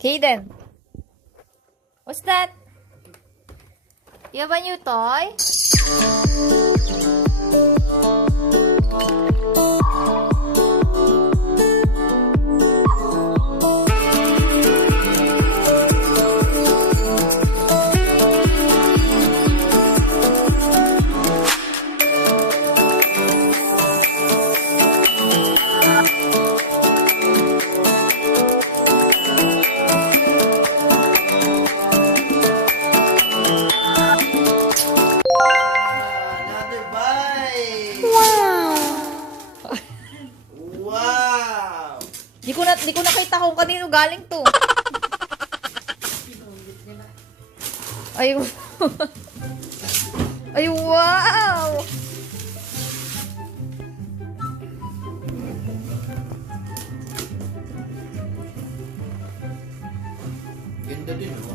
Caden, what's that? You have a new toy? Di ko nakita kung kanino galing to. Ay, ay, wow! Ganda din, no?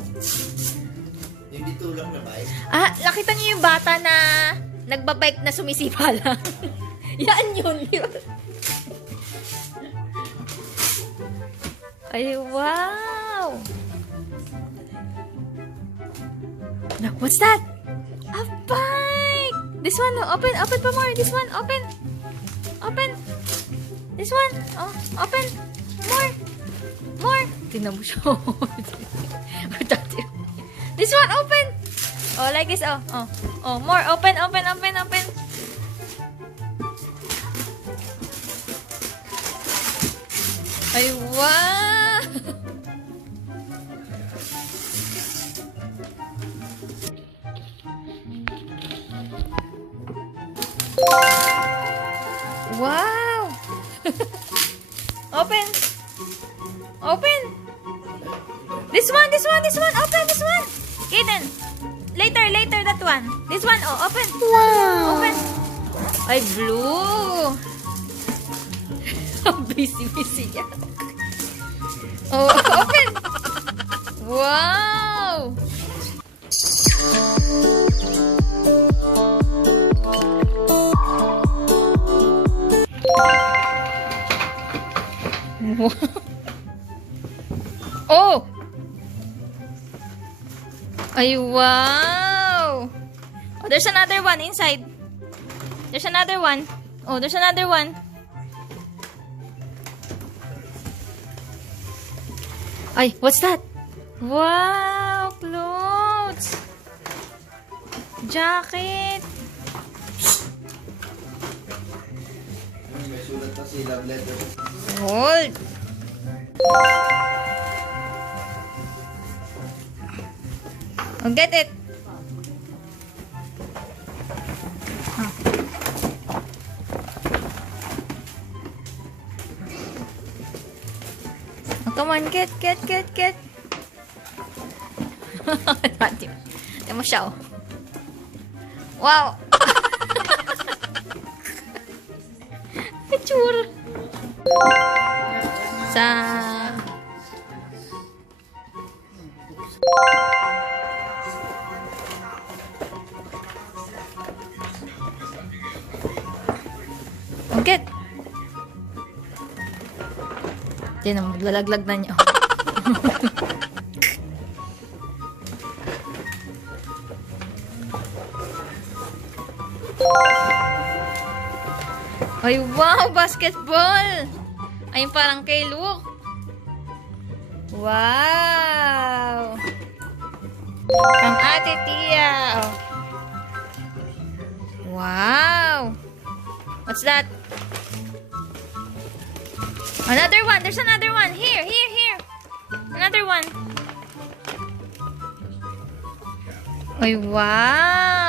Hindi tulak na bike. Ah, nakita niyo yung bata na nagbabike na sumisipa lang. Yan yun. Ay, wow! Look, what's that? A bike! This one, no? Open pa more. This one, open. Open. This one, oh, open. More. Tingnan mo siya. This one, open. Oh, like this, oh. More, open. Ay, wow! Wow! Open! This one! Open this one! Caden! Later, that one. This one, oh, open! Wow! Open! Ay, blue! Busy niya. Oh, open! Wow! Oh! Ay, wow! Oh, there's another one inside. There's another one. Oh, there's another one. Ay, what's that? Wow! Clothes! Jacket! May sulat na si love letter. Hold! Oh, get it! Huh. Oh, come on, get! Di mo siya, oh. Wow! Itsura! Sa... Oh, get! Hindi na, maglalaglag na niya. Ay, wow! Basketball! Ayun parang kay Luke. Wow! Pang Ate Tia. Oh. Wow! What's that? Another one. There's another one. Here. Another one. Ay, wow!